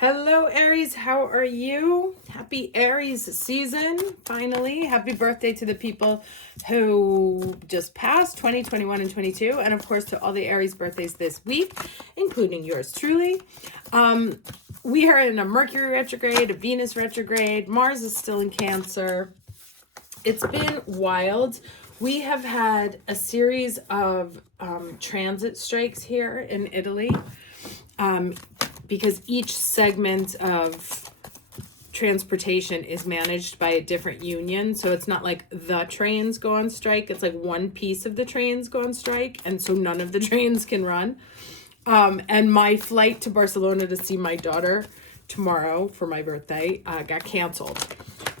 Hello, Aries. How are you? Happy Aries season, finally. Happy birthday to the people who just passed 20, 21, and 22. And, of course, to all the Aries birthdays this week, including yours truly. We are in a Mercury retrograde, a Venus retrograde. Mars is still in Cancer. It's been wild. We have had a series of transit strikes here in Italy. Because each segment of transportation is managed by a different union. So it's not like the trains go on strike. It's like one piece of the trains go on strike. And so none of the trains can run. And my flight to Barcelona to see my daughter tomorrow for my birthday got canceled.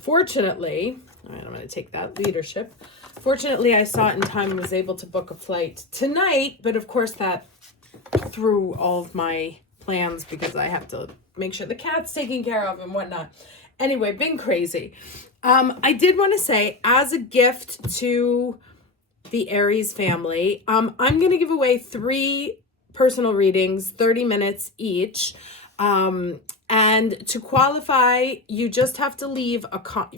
Fortunately, all right, I'm going to take that leadership. Fortunately, I saw it in time and was able to book a flight tonight. But of course, that threw all of my plans because I have to make sure the cat's taken care of and whatnot. Anyway, been crazy. I did want to say, as a gift to the Aries family, I'm going to give away 3 personal readings, 30 minutes each. And to qualify, you just have to leave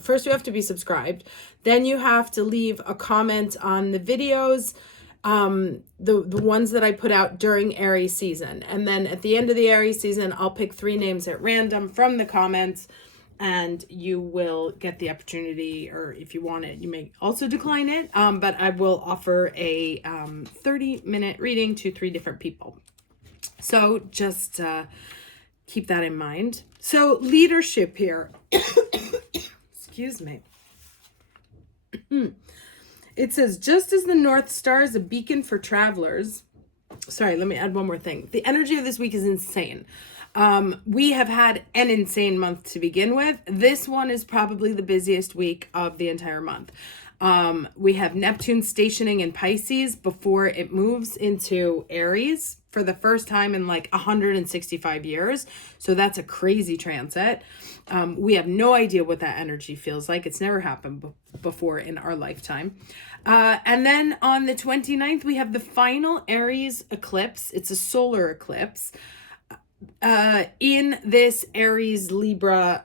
first you have to be subscribed. Then you have to leave a comment on the videos, the ones that I put out during Aries season. And then at the end of the Aries season, I'll pick 3 names at random from the comments, and you will get the opportunity, or if you want it, you may also decline it. But I will offer a 30-minute reading to 3 different people. So just keep that in mind. So leadership here. Excuse me. It says, just as the North Star is a beacon for travelers. Sorry, let me add one more thing. The energy of this week is insane. We have had an insane month to begin with. This one is probably the busiest week of the entire month. We have Neptune stationing in Pisces before it moves into Aries for the first time in like 165 years. So that's a crazy transit. We have no idea what that energy feels like. It's never happened before in our lifetime. And then on the 29th, we have the final Aries eclipse. It's a solar eclipse in this Aries Libra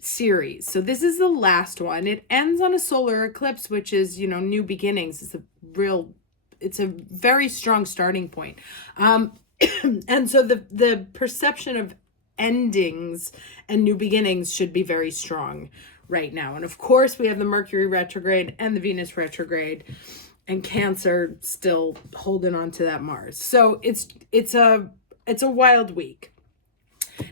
series. So this is the last one. It ends on a solar eclipse, which is, new beginnings. It's a very strong starting point. And so the perception of endings and new beginnings should be very strong right now. And of course, we have the Mercury retrograde and the Venus retrograde, and Cancer still holding on to that Mars. So it's a wild week.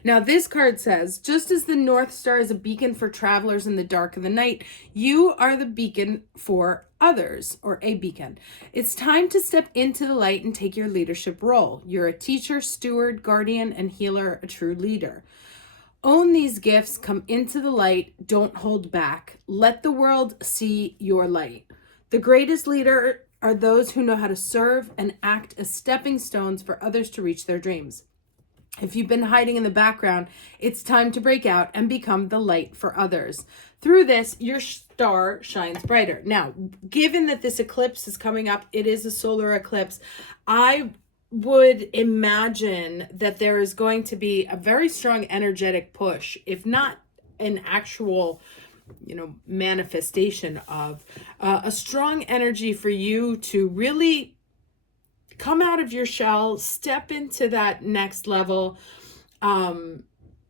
Now, this card says, just as the North Star is a beacon for travelers in the dark of the night, you are the beacon for others, or a beacon. It's time to step into the light and take your leadership role. You're a teacher, steward, guardian, and healer, a true leader. Own these gifts, come into the light, don't hold back. Let the world see your light. The greatest leader are those who know how to serve and act as stepping stones for others to reach their dreams. If you've been hiding in the background, it's time to break out and become the light for others. Through this, your star shines brighter. Now, given that this eclipse is coming up, it is a solar eclipse, I would imagine that there is going to be a very strong energetic push, if not an actual, manifestation of a strong energy for you to really come out of your shell, step into that next level,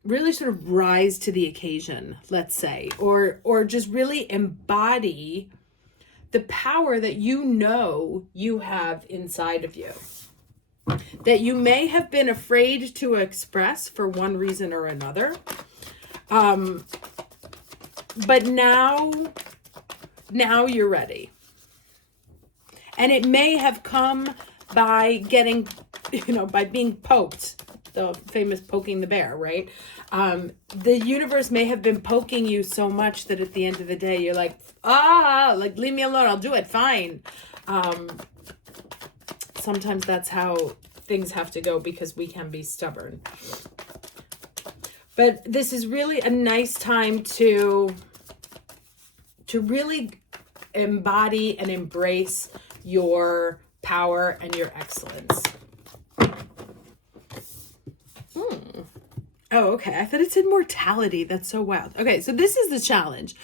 really sort of rise to the occasion, let's say, or just really embody the power that you have inside of you, that you may have been afraid to express for one reason or another. But now you're ready. And it may have come by getting, by being poked, the famous poking the bear, right? The universe may have been poking you so much that at the end of the day, you're like, leave me alone. I'll do it. Fine. Sometimes that's how things have to go because we can be stubborn. But this is really a nice time to really embody and embrace your power and your excellence. Oh, okay. I thought it said mortality. That's so wild. Okay, so this is the challenge.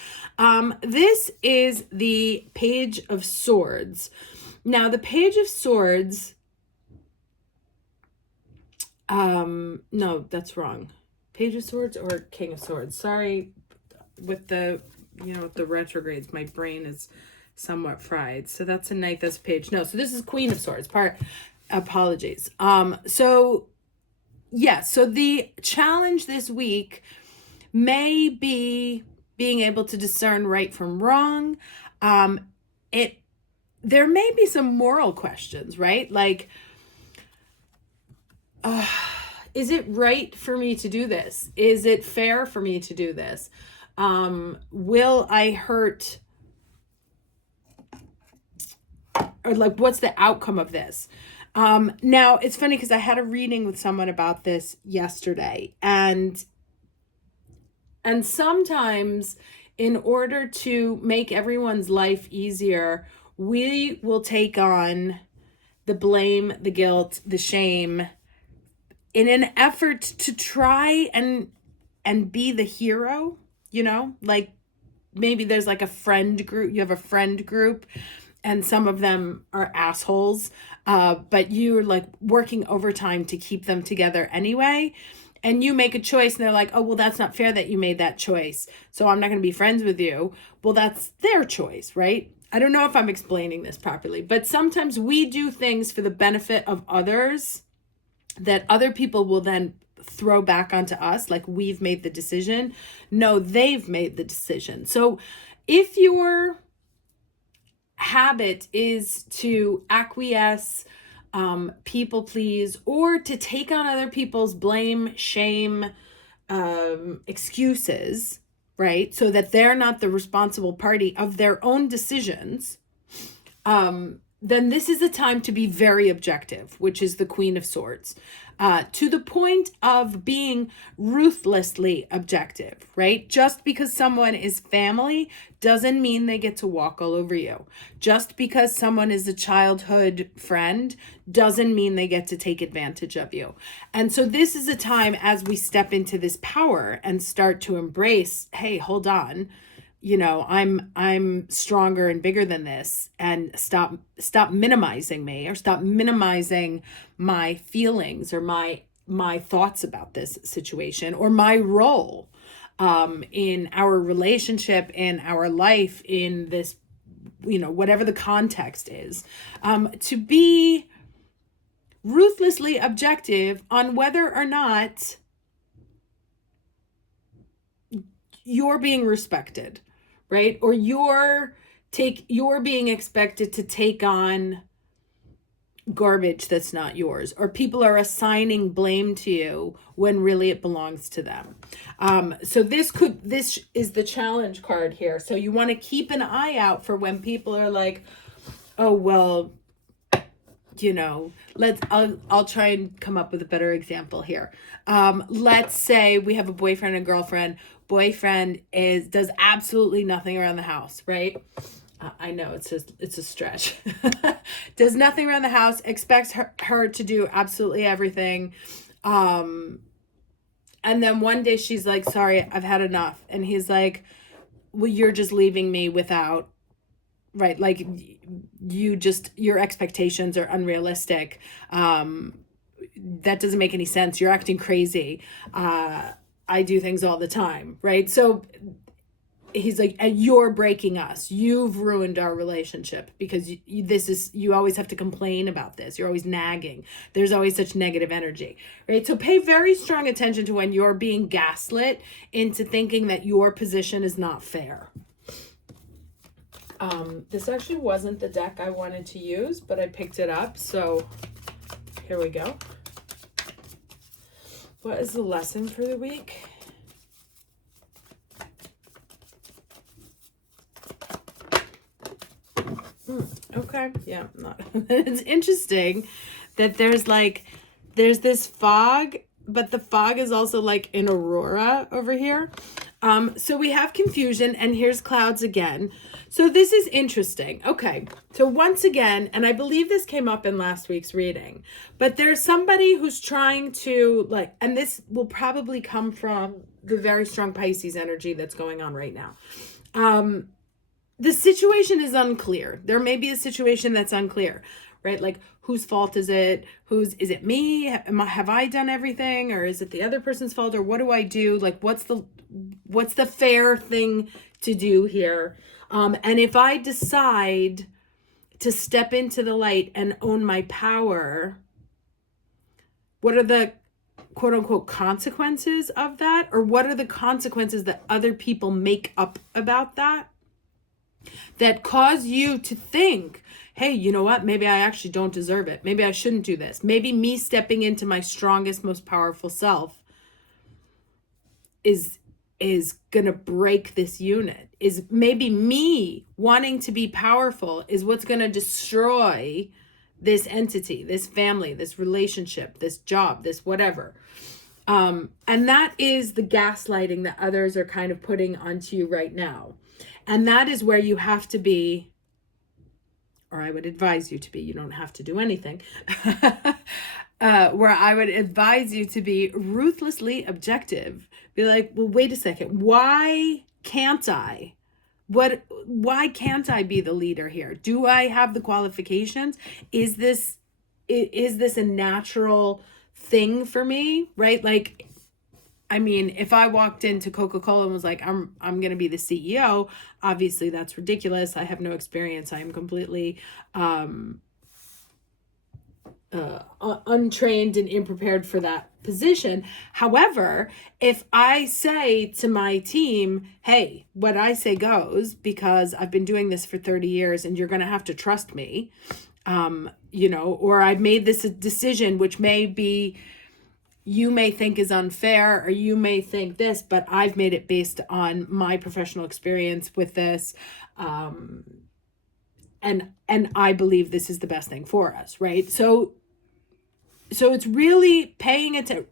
This is the Page of Swords. Now, the Page of Swords, no, that's wrong. Page of Swords or King of Swords? Sorry, with the, with the retrogrades, my brain is somewhat fried. So that's a knight, that's a page. No, so this is Queen of Swords. Apologies. So the challenge this week may be being able to discern right from wrong. There may be some moral questions, right? Like, is it right for me to do this? Is it fair for me to do this? Will I hurt? Or like, what's the outcome of this? Now it's funny because I had a reading with someone about this yesterday, and sometimes in order to make everyone's life easier, we will take on the blame, the guilt, the shame in an effort to try and be the hero, like maybe there's like a friend group, you have a friend group and some of them are assholes, but you're like working overtime to keep them together anyway. And you make a choice and they're like, oh, well, that's not fair that you made that choice, so I'm not going to be friends with you. Well, that's their choice, right? I don't know if I'm explaining this properly, but sometimes we do things for the benefit of others that other people will then throw back onto us, like we've made the decision. No, they've made the decision. So if your habit is to acquiesce, people please, or to take on other people's blame, shame, excuses, right? So that they're not the responsible party of their own decisions, then this is a time to be very objective, which is the Queen of Swords, to the point of being ruthlessly objective, right? Just because someone is family doesn't mean they get to walk all over you. Just because someone is a childhood friend doesn't mean they get to take advantage of you. And so this is a time as we step into this power and start to embrace, hey, hold on, I'm stronger and bigger than this, and stop minimizing me, or stop minimizing my feelings or my thoughts about this situation, or my role in our relationship, in our life, in this, whatever the context is, to be ruthlessly objective on whether or not you're being respected, right? Or you're being expected to take on garbage that's not yours, or people are assigning blame to you when really it belongs to them. So this is the challenge card here. So you want to keep an eye out for when people are like, oh, well, I'll try and come up with a better example here. Let's say we have a boyfriend and girlfriend. Boyfriend does absolutely nothing around the house, right? I know it's a stretch. Does nothing around the house, expects her to do absolutely everything. And then one day she's like, sorry, I've had enough. And he's like, well, you're just leaving me without, right? Like your expectations are unrealistic. That doesn't make any sense. You're acting crazy. I do things all the time, right? So he's like, and you're breaking us. You've ruined our relationship because you always have to complain about this. You're always nagging. There's always such negative energy, right? So pay very strong attention to when you're being gaslit into thinking that your position is not fair. This actually wasn't the deck I wanted to use, but I picked it up. So here we go. What is the lesson for the week? Okay. Yeah. It's interesting that there's this fog, but the fog is also like an aurora over here. So we have confusion, and here's clouds again. So this is interesting. Okay, so once again, and I believe this came up in last week's reading, but there's somebody who's trying to and this will probably come from the very strong Pisces energy that's going on right now. The situation is unclear. There may be a situation that's unclear, right? Like, whose fault is it? Is it me? Have I done everything? Or is it the other person's fault? Or what do I do? Like, what's the fair thing to do here? And if I decide to step into the light and own my power, what are the quote unquote consequences of that? Or what are the consequences that other people make up about that cause you to think, hey, you know what? Maybe I actually don't deserve it. Maybe I shouldn't do this. Maybe me stepping into my strongest, most powerful self is gonna break this unit. Is maybe me wanting to be powerful is what's gonna destroy this entity, this family, this relationship, this job, this whatever. And that is the gaslighting that others are kind of putting onto you right now. And that is where you have to be, or I would advise you to be, you don't have to do anything, where I would advise you to be ruthlessly objective. Be like, well, wait a second, why can't I? Why can't I be the leader here? Do I have the qualifications? Is this a natural thing for me, right? Like, I mean, if I walked into Coca-Cola and was like, I'm going to be the CEO, obviously that's ridiculous. I have no experience. I am completely untrained and unprepared for that position. However, if I say to my team, hey, what I say goes because I've been doing this for 30 years and you're going to have to trust me, or I've made this a decision, which may be, you may think is unfair, or you may think this, but I've made it based on my professional experience with this. And I believe this is the best thing for us, right? So it's really paying attention,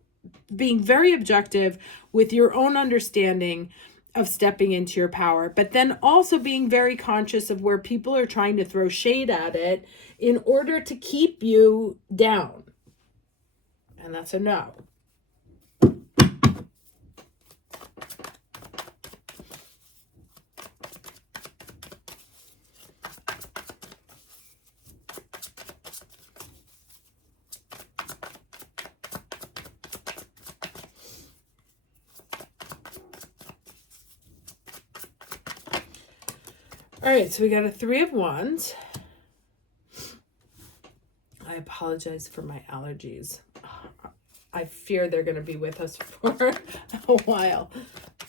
being very objective with your own understanding of stepping into your power, but then also being very conscious of where people are trying to throw shade at it in order to keep you down. And that's a no. All right, so we got a 3 of Wands. I apologize for my allergies. I fear they're going to be with us for a while.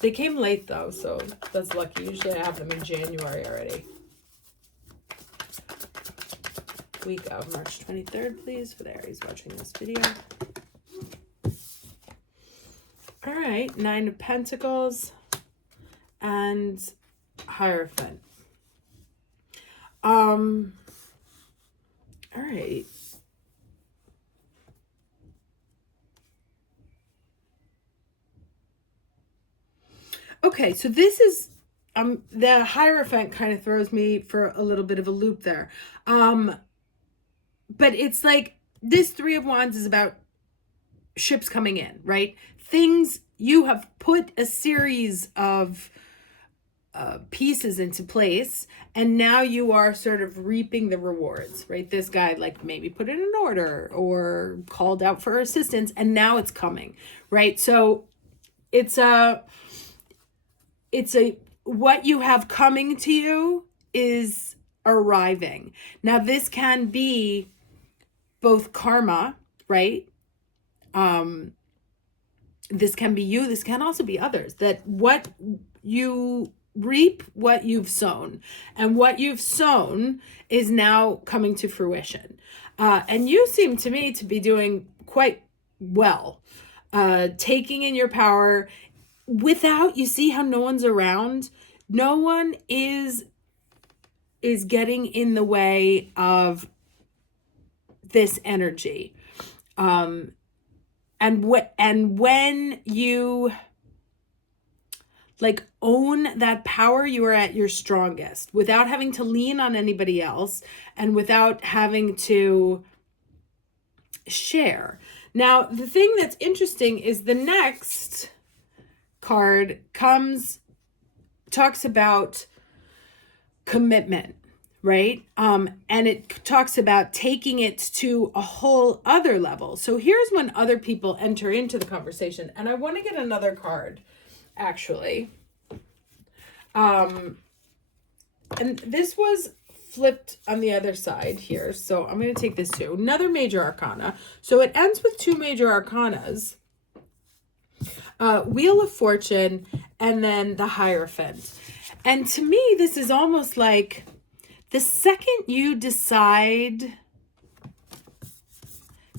They came late, though, so that's lucky. Usually I have them in January already. Week of March 23rd, please, for the Aries watching this video. All right, 9 of Pentacles and Hierophant. All right. Okay, so this is the Hierophant kind of throws me for a little bit of a loop there. But it's like this 3 of Wands is about ships coming in, right? Things, you have put a series of pieces into place, and now you are sort of reaping the rewards, right? This guy like maybe put it in order or called out for assistance, and now it's coming, right? So it's what you have coming to you is arriving. Now this can be both karma, right? This can be you, this can also be others, that what you reap, what you've sown, and what you've sown is now coming to fruition. And you seem to me to be doing quite well, taking in your power without, you see how no one's around? No one is getting in the way of this energy. And when you Like, own that power. You are at your strongest without having to lean on anybody else and without having to share. Now, the thing that's interesting is the next card talks about commitment, right? And it talks about taking it to a whole other level. So here's when other people enter into the conversation. And I want to get another card, actually. And this was flipped on the other side here. So I'm going to take this too. Another major arcana. So it ends with two major arcanas. Wheel of Fortune, and then the Hierophant. And to me, this is almost like the second you decide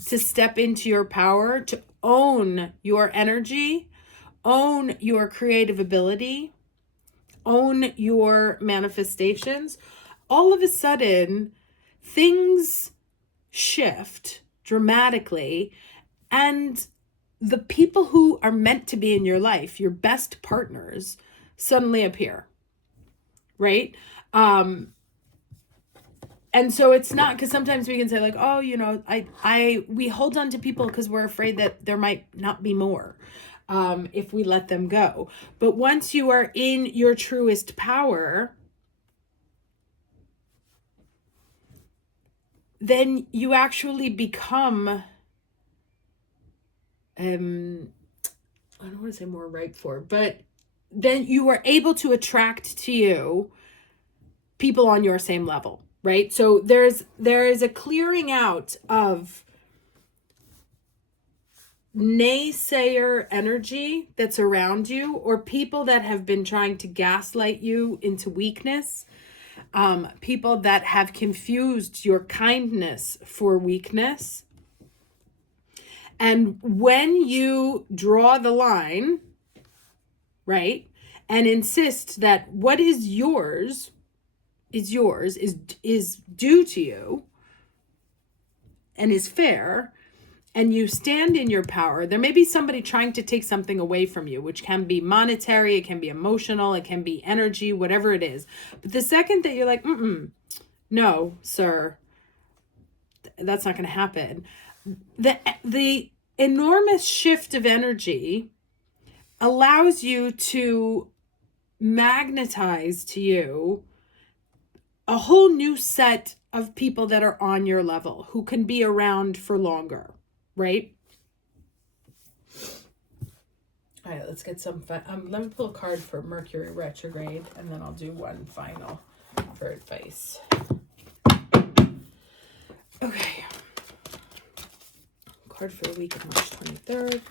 to step into your power, to own your energy, own your creative ability, own your manifestations, all of a sudden things shift dramatically, and the people who are meant to be in your life, your best partners, suddenly appear, right? And so it's not, because sometimes we can say like, oh, you know, we hold on to people because we're afraid that there might not be more if we let them go. But once you are in your truest power, then you actually become, I don't want to say more ripe for, but then you are able to attract to you people on your same level, right? So there is a clearing out of naysayer energy that's around you, or people that have been trying to gaslight you into weakness, people that have confused your kindness for weakness. And when you draw the line, right, and insist that what is yours, is due to you and is fair, and you stand in your power, there may be somebody trying to take something away from you, which can be monetary, it can be emotional, it can be energy, whatever it is. But the second that you're like, no, sir, that's not going to happen. The enormous shift of energy allows you to magnetize to you a whole new set of people that are on your level, who can be around for longer, right? All right, let's get some fun. Let me pull a card for Mercury retrograde, and then I'll do one final for advice. Okay. Card for the week of March 23rd.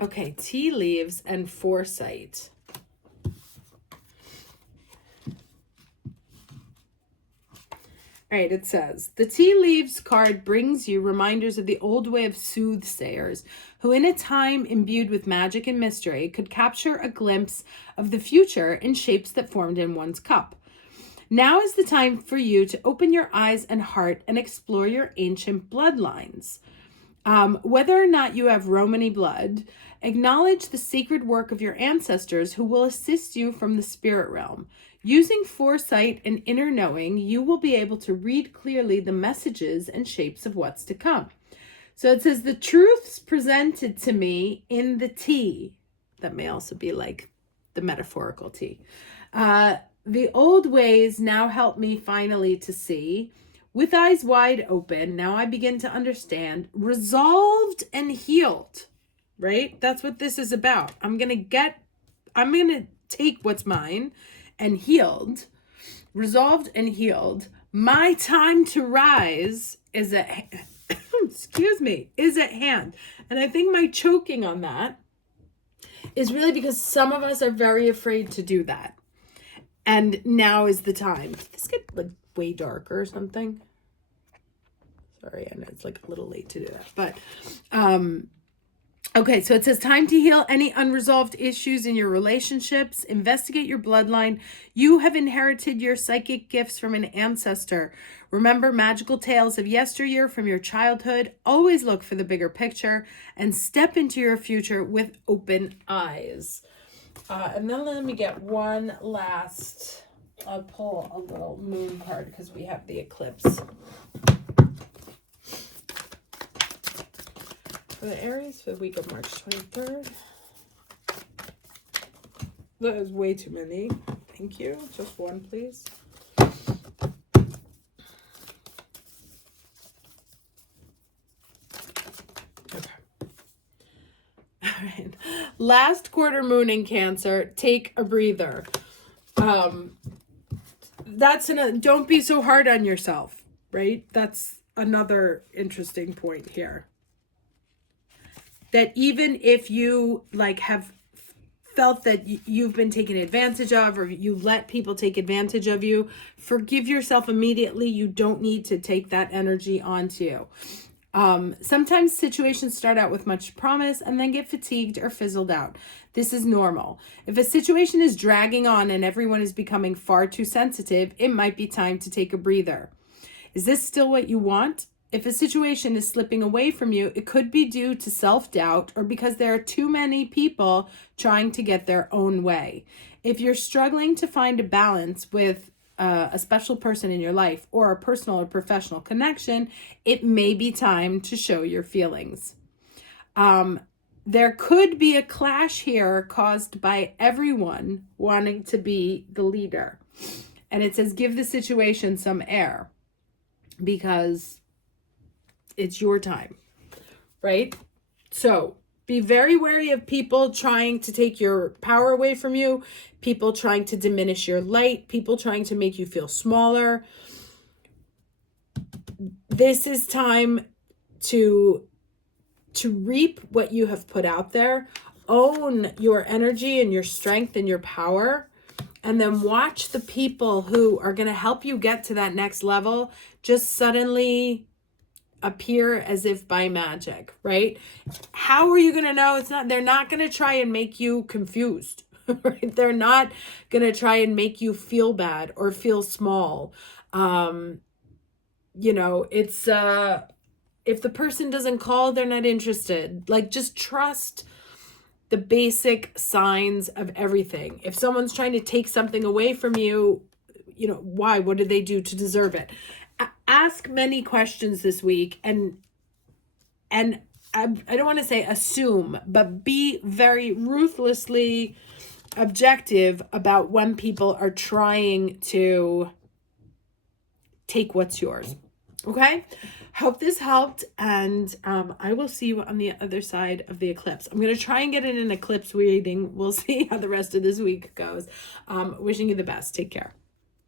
Okay, tea leaves and foresight. All right, it says, the tea leaves card brings you reminders of the old way of soothsayers, who in a time imbued with magic and mystery could capture a glimpse of the future in shapes that formed in one's cup. Now is the time for you to open your eyes and heart and explore your ancient bloodlines. Whether or not you have Romany blood, acknowledge the sacred work of your ancestors who will assist you from the spirit realm. Using foresight and inner knowing, you will be able to read clearly the messages and shapes of what's to come. So it says, the truths presented to me in the tea, that may also be like the metaphorical tea. The old ways now help me finally to see. With eyes wide open, now I begin to understand, resolved and healed, right? That's what this is about. I'm going to take what's mine and healed, resolved and healed. My time to rise is at is at hand. And I think my choking on that is really because some of us are very afraid to do that. And now is the time. Did this get like way darker or something? Sorry, I know it's like a little late to do that. But Okay, so it says time to heal any unresolved issues in your relationships. Investigate your bloodline. You have inherited your psychic gifts from an ancestor. Remember magical tales of yesteryear from your childhood. Always look for the bigger picture and step into your future with open eyes. And then let me get one last, I'll pull a little moon card because we have the eclipse. For the Aries for the week of March 23rd. That is way too many. Thank you. Just one, please. Okay. All right. Last quarter moon in Cancer. Take a breather. Don't be so hard on yourself, right? That's another interesting point here. That even if you have felt that you've been taken advantage of, or you let people take advantage of you, forgive yourself immediately. You don't need to take that energy onto you. Sometimes situations start out with much promise and then get fatigued or fizzled out. This is normal. If a situation is dragging on and everyone is becoming far too sensitive, it might be time to take a breather. Is this still what you want? If a situation is slipping away from you, it could be due to self-doubt or because there are too many people trying to get their own way. If you're struggling to find a balance with a special person in your life or a personal or professional connection, it may be time to show your feelings. There could be a clash here caused by everyone wanting to be the leader. And it says, give the situation some air because it's your time, right? So be very wary of people trying to take your power away from you, people trying to diminish your light, people trying to make you feel smaller. This is time to reap what you have put out there. Own your energy and your strength and your power. And then watch the people who are going to help you get to that next level just suddenly appear as if by magic, right? How are you going to know? They're not going to try and make you confused, right? They're not going to try and make you feel bad or feel small. It's, if the person doesn't call, they're not interested. Just trust the basic signs of everything. If someone's trying to take something away from you, why? What did they do to deserve it? Ask many questions this week and I don't want to say assume, but be very ruthlessly objective about when people are trying to take what's yours. Okay? Hope this helped, and I will see you on the other side of the eclipse. I'm going to try and get in an eclipse reading. We'll see how the rest of this week goes. Wishing you the best. Take care.